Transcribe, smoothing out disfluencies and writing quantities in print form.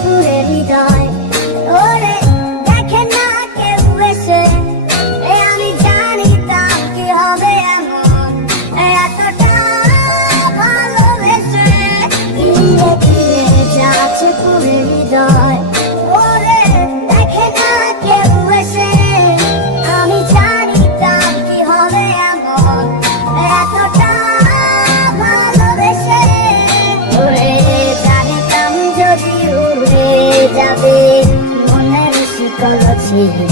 পুরে হৃদয়। ওরে দেখে না কেউ এসে, আমি জানিতাম কি হবে এমন, এতটা ভালোবেসে। ধীরে ধীরে যাচ্ছে পুরে হৃদয়। ওরে দেখে না কেউ এসে, আমি জানিতাম কি হবে এমন, এতটা ভালোবেসে। ওরে জানিতাম যদি উড়ে যাবে মনের শিকল ছিঁড়ে।